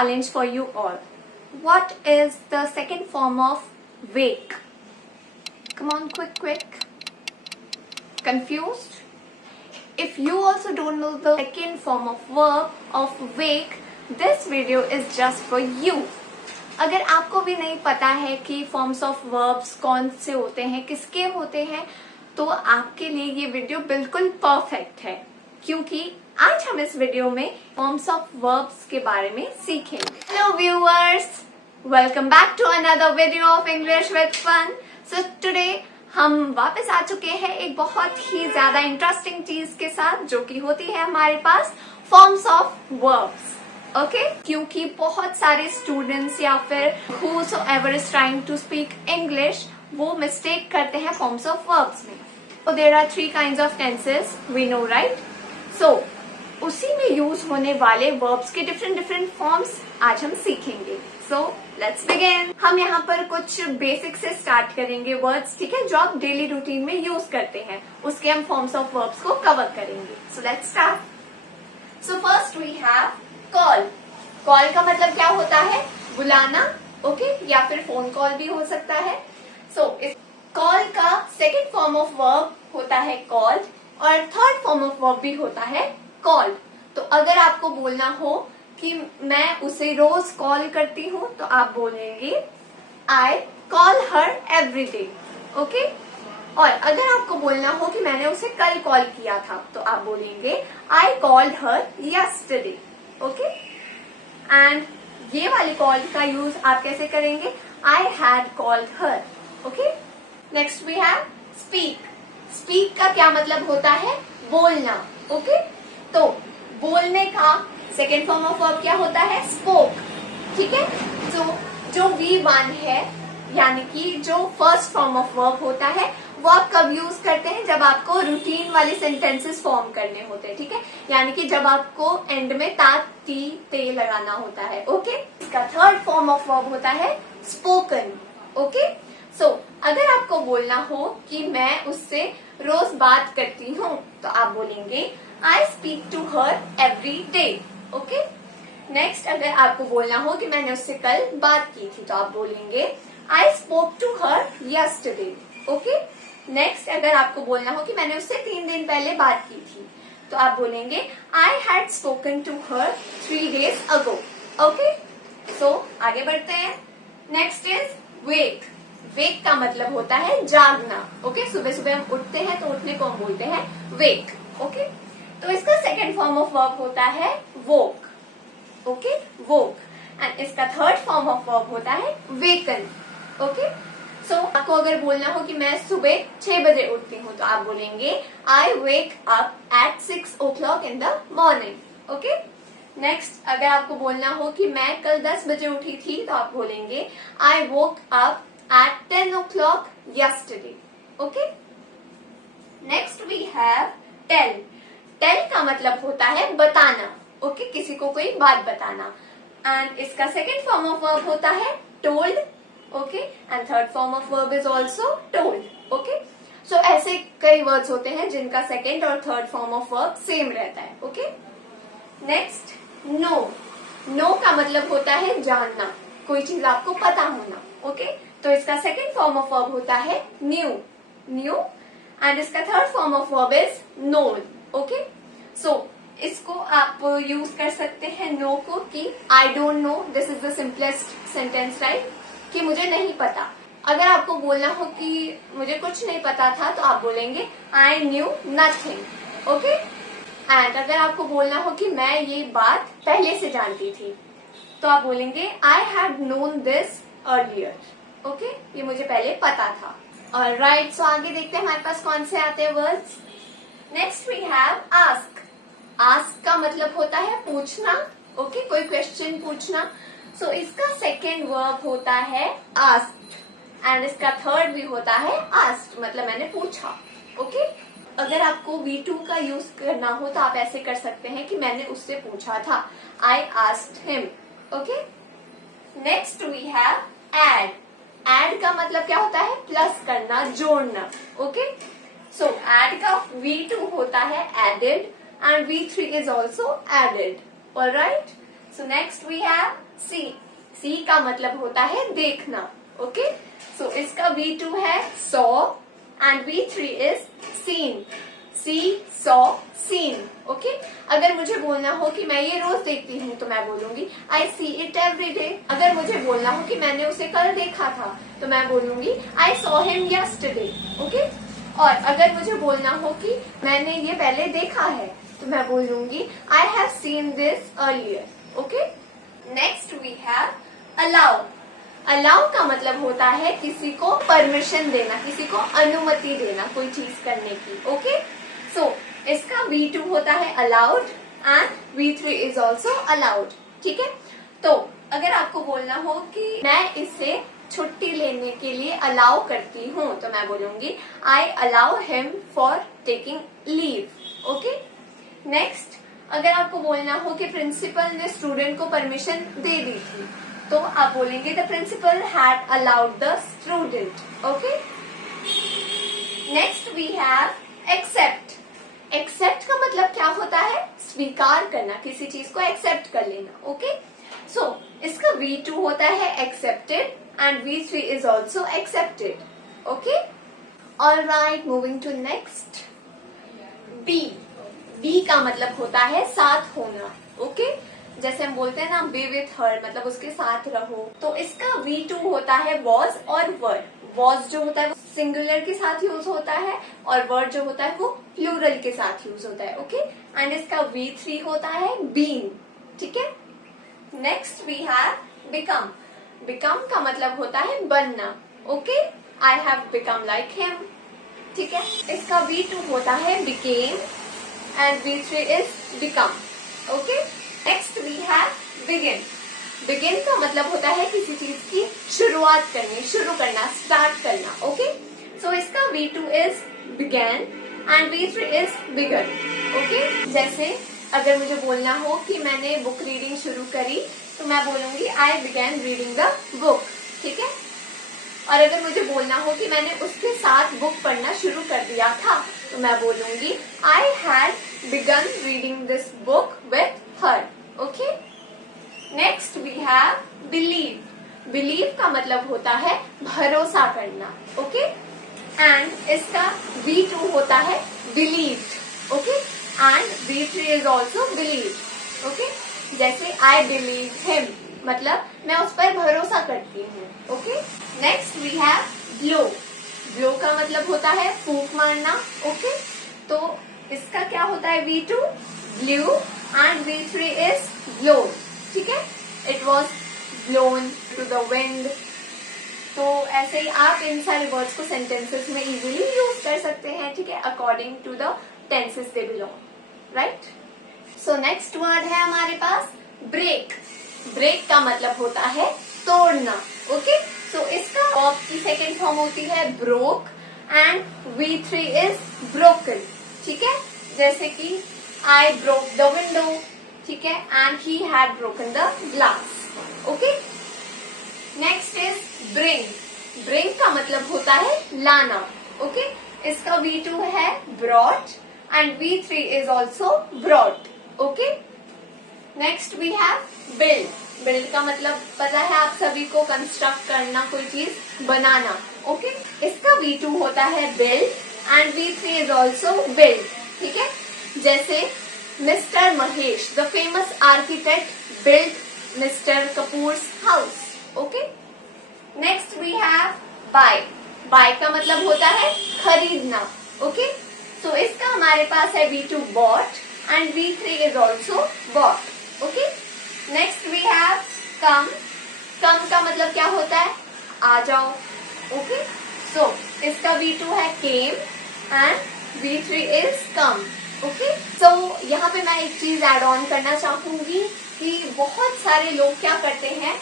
challenge for you all. What is the second form of wake? Come on, quick. Confused? If you also don't know the second form of verb of wake, this video is just for you. अगर आपको भी नहीं पता है कि forms of verbs कौन से होते हैं, किसके होते हैं, तो आपके लिए ये वीडियो बिल्कुल परफेक्ट है, क्योंकि आज हम इस वीडियो में फॉर्म्स ऑफ वर्ब्स के बारे में सीखेंगे. Hello viewers, welcome back to another video of English with fun. So today हम वापस आ चुके हैं एक बहुत ही ज्यादा इंटरेस्टिंग चीज के साथ, जो कि होती है हमारे पास फॉर्म्स ऑफ वर्ब्स. ओके, क्योंकि बहुत सारे स्टूडेंट्स या फिर whosoever is trying to speak English वो मिस्टेक करते हैं फॉर्म्स ऑफ वर्ब्स में. So there are three kinds of tenses, we know, right? So उसी में यूज होने वाले वर्ब्स के डिफरेंट फॉर्म्स आज हम सीखेंगे. So let's begin. हम यहाँ पर कुछ बेसिक से स्टार्ट करेंगे वर्ड्स, ठीक है, जो आप डेली रूटीन में यूज करते हैं, उसके हम फॉर्म्स ऑफ वर्ब्स को कवर करेंगे. So let's start. So first we have call. Call का मतलब क्या होता है? बुलाना. ओके, या फिर फोन कॉल भी हो सकता है. सो इस कॉल का सेकेंड फॉर्म ऑफ वर्ब होता है कॉल, और थर्ड फॉर्म ऑफ वर्ब भी होता है कॉल. तो अगर आपको बोलना हो कि मैं उसे रोज कॉल करती हूँ, तो आप बोलेंगे I call her every day. Okay, और अगर आपको बोलना हो कि मैंने उसे कल कॉल किया था, तो आप बोलेंगे I called her yesterday. Okay, and ये वाली कॉल का यूज आप कैसे करेंगे? I had called her. Okay, next we have speak. Speak का क्या मतलब होता है? बोलना. ओके, तो बोलने का सेकेंड फॉर्म ऑफ वर्ब क्या होता है? स्पोक. ठीक है, तो जो V1 है, यानी कि जो फर्स्ट फॉर्म ऑफ वर्ब होता है, वो आप कब यूज करते हैं? जब आपको रूटीन वाले सेंटेंसेस फॉर्म करने होते हैं. ठीक है, यानी कि जब आपको एंड में ता ती ते लगाना होता है. ओके, इसका थर्ड फॉर्म ऑफ वर्ब होता है स्पोकन. ओके, सो अगर आपको बोलना हो कि मैं उससे रोज बात करती हूँ, तो आप बोलेंगे I speak to her every day. Okay, next अगर आपको बोलना हो कि मैंने उससे कल बात की थी, तो आप बोलेंगे I spoke to her yesterday. Okay, next अगर आपको बोलना हो कि मैंने उससे 3 दिन पहले बात की थी, तो आप बोलेंगे I had spoken to her 3 days ago. Okay, so आगे बढ़ते हैं. नेक्स्ट इज वेक. वेक का मतलब होता है जागना. ओके, सुबह सुबह हम उठते हैं, तो उठने को हम बोलते हैं वेक. ओके, तो इसका सेकेंड फॉर्म ऑफ वर्ब होता है वोक. ओके, वोक, एंड इसका थर्ड फॉर्म ऑफ वर्ब होता है वेकन. ओके, सो आपको अगर बोलना हो कि मैं सुबह 6 बजे उठती हूँ, तो आप बोलेंगे I wake up at 6 o'clock in the morning. Okay, next अगर आपको बोलना हो कि मैं कल 10 बजे उठी थी, तो आप बोलेंगे I woke up at 10 o'clock yesterday. Okay, next we have tell. Tell का मतलब होता है बताना. ओके, किसी को कोई बात बताना, एंड इसका सेकेंड फॉर्म ऑफ वर्ब होता है told. Okay, and third form of verb is also told. Okay, so ऐसे कई वर्ड्स होते हैं जिनका सेकेंड और third form of verb same रहता है. Okay, next no. नो का मतलब होता है जानना, कोई चीज आपको पता होना. ओके, तो इसका सेकेंड फॉर्म ऑफ वर्ब होता है न्यू. न्यू, एंड इसका third form of verb is known. Okay, so इसको आप यूज कर सकते हैं नो को कि I don't know. This is the simplest sentence, right, कि मुझे नहीं पता. अगर आपको बोलना हो कि मुझे कुछ नहीं पता था, तो आप बोलेंगे I knew nothing. Okay, and अगर आपको बोलना हो कि मैं ये बात पहले से जानती थी, तो आप बोलेंगे I had known this earlier. Okay, ये मुझे पहले पता था. ऑलराइट, सो आगे देखते हैं हमारे पास कौन से आते हैं words. Next we have ask. Ask का मतलब होता है पूछना. ओके, कोई क्वेश्चन पूछना. सो इसका सेकेंड वर्ब होता है आस्क्ड, एंड इसका थर्ड भी होता है आस्क्ड, मतलब मैंने पूछा. ओके, अगर आपको V2 का यूज करना हो, तो आप ऐसे कर सकते हैं कि मैंने उससे पूछा था, I asked him. Okay, next we have add. Add का मतलब क्या होता है? प्लस करना, जोड़ना. ओके, सो एड का V2 होता है added, and V3 is also added. Alright, so next we have सी, सी का मतलब होता है देखना. ओके, सो इसका V2 है saw and V3 is seen. See, saw, seen. Okay, अगर मुझे बोलना हो कि मैं ये रोज देखती हूँ तो मैं बोलूंगी I see it every day. अगर मुझे बोलना हो कि मैंने उसे कल देखा था तो मैं बोलूंगी I saw him yesterday. Okay, और अगर मुझे बोलना हो कि मैंने ये पहले देखा है तो मैं बोलूंगी I have seen this earlier. Okay, next we have allow. Allow का मतलब होता है किसी को परमिशन देना, किसी को अनुमति देना कोई चीज करने की. ओके, सो इसका V2 होता है allowed and V3 is also allowed. ठीक है, तो अगर आपको बोलना हो कि मैं इसे छुट्टी लेने के लिए अलाउ करती हूँ तो मैं बोलूंगी आई allow him for taking leave. Okay, next अगर आपको बोलना हो कि प्रिंसिपल ने स्टूडेंट को परमिशन दे दी थी तो आप बोलेंगे the principal had allowed the student. Okay, next we have accept. Accept का मतलब क्या होता है? स्वीकार करना, किसी चीज को एक्सेप्ट कर लेना. ओके, सो इसका V2 होता है accepted and V3 is also accepted. Okay, alright, moving to next. Be, be का मतलब होता है साथ होना. ओके, जैसे हम बोलते हैं ना बी विथ हर, मतलब उसके साथ रहो. तो इसका V2 होता है वॉज और वर. वॉज जो होता है वो सिंगुलर के साथ यूज होता है और वर्ड जो होता है वो प्लूरल के साथ यूज होता है. ओके, एंड इसका V3 होता है बीन. ठीक है, next we have become. Become का मतलब होता है बनना. Okay, I have become like him. ठीक है, इसका V2 होता है became and V3 is become. Okay, next we have begin. Begin का मतलब होता है किसी चीज की शुरुआत करनी, शुरू करना, स्टार्ट करना. ओके, सो इसका V2 is began and V3 is begin. Okay, जैसे अगर मुझे बोलना हो कि मैंने बुक रीडिंग शुरू करी तो मैं बोलूंगी आई बिगैन रीडिंग द बुक. ठीक है, और अगर मुझे बोलना हो कि मैंने उसके साथ बुक पढ़ना शुरू कर दिया था तो मैं बोलूंगी I had begun reading this book with her. Okay, next we have believe. Believe का मतलब होता है भरोसा करना. ओके, एंड इसका V2 होता है believed. Okay, and V3 is also believed. Okay, जैसे आई बिलीव हिम, मतलब मैं उस पर भरोसा करती हूँ. Okay, next we have blow. Blow का मतलब होता है फूंक मारना. ओके, तो इसका क्या होता है V2 blue and V3 is blown. ठीक है, it was blown to the wind. तो ऐसे ही आप इन सारे वर्ड्स को सेंटेंसेस में इजीली यूज कर सकते हैं. ठीक है, according to the tenses they belong. Right, so next word है हमारे पास ब्रेक. ब्रेक का मतलब होता है तोड़ना. ओके, सो इसका वर्ब की सेकेंड फॉर्म होती है broke and V3 is broken. ठीक है, जैसे कि आई ब्रोक द विंडो. ठीक है, and he had broken the glass. Okay, next is bring. Bring का मतलब होता है लाना. ओके, इसका V2 है brought and V3 is also brought. Okay, next we have build. Build का मतलब पता है आप सभी को, कंस्ट्रक्ट करना, कोई चीज बनाना. ओके, इसका V2 होता है build and V3 is also build. ठीक है, जैसे mister Mahesh the famous architect build mister Kapoor's house. Okay, next we have buy. Buy का मतलब होता है खरीदना. ओके, सो इसका हमारे पास है V2 bought and V3 is also bought. Okay, next we have come. Come का मतलब क्या होता है? आ जाओ. ओके, सो इसका V2 है came and V3 is come. Okay, so यहाँ पे मैं एक चीज एड ऑन करना चाहूंगी कि बहुत सारे लोग क्या करते हैं,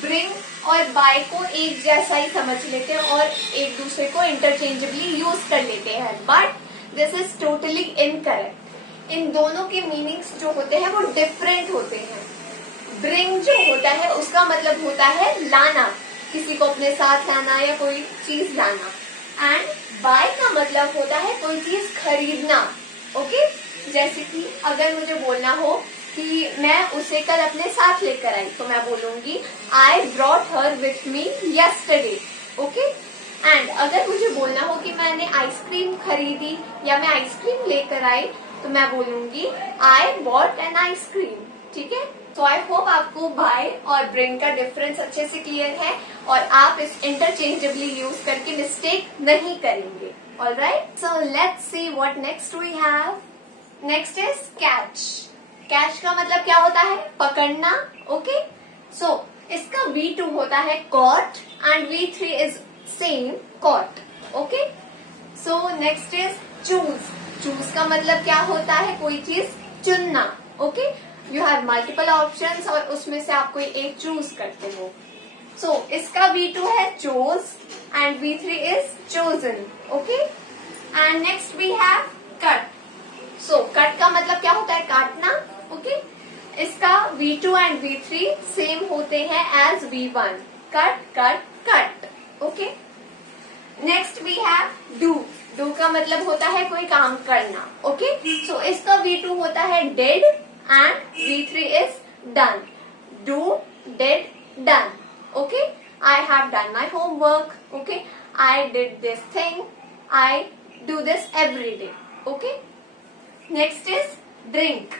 ब्रिंग और बाय को एक जैसा ही समझ लेते हैं और एक दूसरे को इंटरचेंजेबली यूज कर लेते हैं, but this is totally incorrect. इन दोनों के मीनिंग्स जो होते हैं वो डिफरेंट होते हैं. ब्रिंग जो होता है उसका मतलब होता है लाना, किसी को अपने साथ लाना या कोई चीज लाना. एंड बाय का मतलब होता है कोई चीज खरीदना. ओके, जैसे कि अगर मुझे बोलना हो कि मैं उसे कल अपने साथ लेकर आई, तो मैं बोलूंगी I brought her with me yesterday. Okay, and अगर मुझे बोलना हो कि मैंने आइसक्रीम खरीदी या मैं आइसक्रीम लेकर आई, तो मैं बोलूंगी आई बॉट एन आइसक्रीम। ठीक है, तो आई होप आपको बाय और ब्रिंग का डिफरेंस अच्छे से क्लियर है और आप इस इंटरचेंजेबली यूज करके मिस्टेक नहीं करेंगे। Alright, so let's see what next we have. Next is catch. Catch का मतलब क्या होता है? पकड़ना। ओके, सो इसका V2 होता है caught and V3 is same caught. Okay, so next is choose. Choose का मतलब क्या होता है? कोई चीज चुनना। Okay, you have multiple options और उसमें से आप कोई एक चूज करते हो। सो इसका V2 है chose and V3 is chosen. Okay, and next we have cut. So cut का मतलब क्या होता है? काटना। ओके, इसका V2 एंड V3 सेम होते हैं as V1, cut cut cut. Okay, next we have do. Do का मतलब होता है कोई काम करना। ओके, सो इसका V2 होता है did and V3 is done. Do, did, done. Okay, I have done my homework. Okay, I did this thing, I do this every day. Okay, next is drink.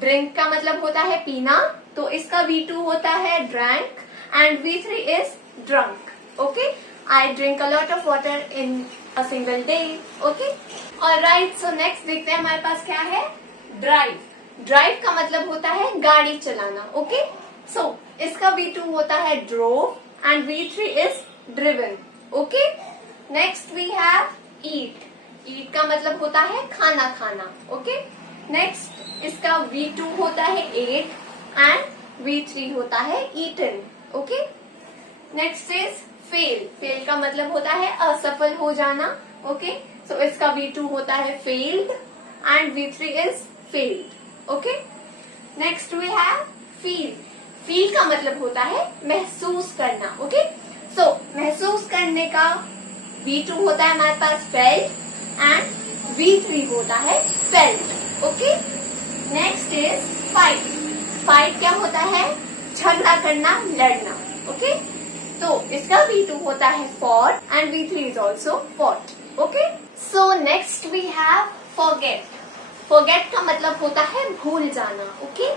Drink का मतलब होता है पीना, तो इसका V2 होता है drank and V3 is drunk. Okay, I drink a lot of water in a single day. Okay, alright, so next देखते हैं हमारे पास क्या है। ड्राइव। ड्राइव का मतलब होता है गाड़ी चलाना। ओके, सो इसका V2 होता है drove and V3 is driven. Okay, next we have eat. Eat का मतलब होता है खाना खाना। ओके, नेक्स्ट इसका V2 होता है एट एंड V3 होता है eaten. Okay, next is fail. Fail का मतलब होता है असफल हो जाना। ओके, सो इसका V2 होता है failed and V3 is failed. Okay, next we have feel. Feel का मतलब होता है महसूस करना। ओके, सो महसूस करने का V2 होता है हमारे पास फेल्ट एंड V3 होता है felt. Okay, next is fight. Fight क्या होता है? झगड़ा करना, लड़ना। ओके, तो इसका V2 होता है fought and V3 is also fought. Okay, so next we have forget. Forget का मतलब होता है भूल जाना। ओके,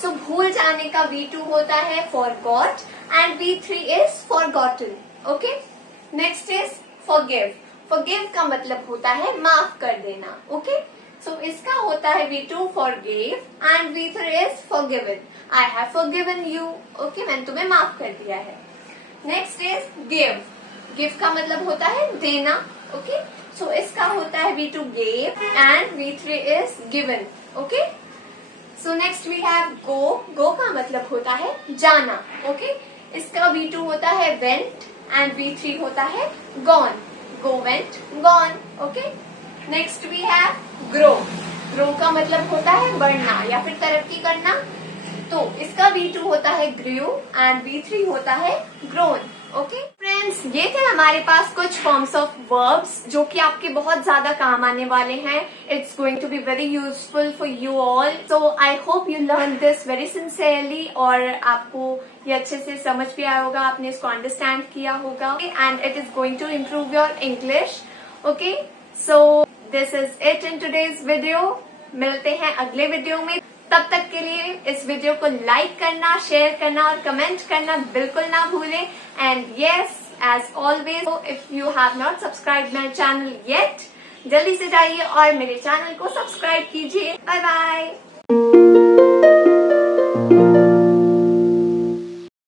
सो भूल जाने का V2 होता है forgot and V3 is forgotten. Okay, next is forgive. Forgive का मतलब होता है माफ कर देना। ओके, सो इसका होता है V2 forgive and V3 is forgiven. I have forgiven you. Okay, मैंने तुम्हें माफ कर दिया है। Next is give. गिव का मतलब होता है देना। ओके, सो इसका होता है V2 gave and V3 is given। Okay, so next we have go. Go का मतलब होता है जाना। ओके, इसका V2 होता है went एंड V3 होता है gone। go, went, gone। Okay, next we have grow. Grow का मतलब होता है बढ़ना या फिर तरक्की करना, तो इसका V2 होता है grew एंड V3 होता है grown। ओके फ्रेंड्स, ये थे हमारे पास कुछ फॉर्म्स ऑफ वर्ब्स जो कि आपके बहुत ज्यादा काम आने वाले हैं। It's going to be very useful for you all, so I hope you learn this very sincerely और आपको ये अच्छे से समझ भी आया होगा, आपने इसको अंडरस्टैंड किया होगा and it is going to improve your English. Okay, so this is it in today's video. मिलते हैं अगले वीडियो में, तब तक के लिए इस वीडियो को लाइक करना, शेयर करना और कमेंट करना बिल्कुल ना भूलें। And yes, as always, if you have not subscribe my channel yet, जल्दी से जाइए और मेरे चैनल को सब्सक्राइब कीजिए। Bye bye.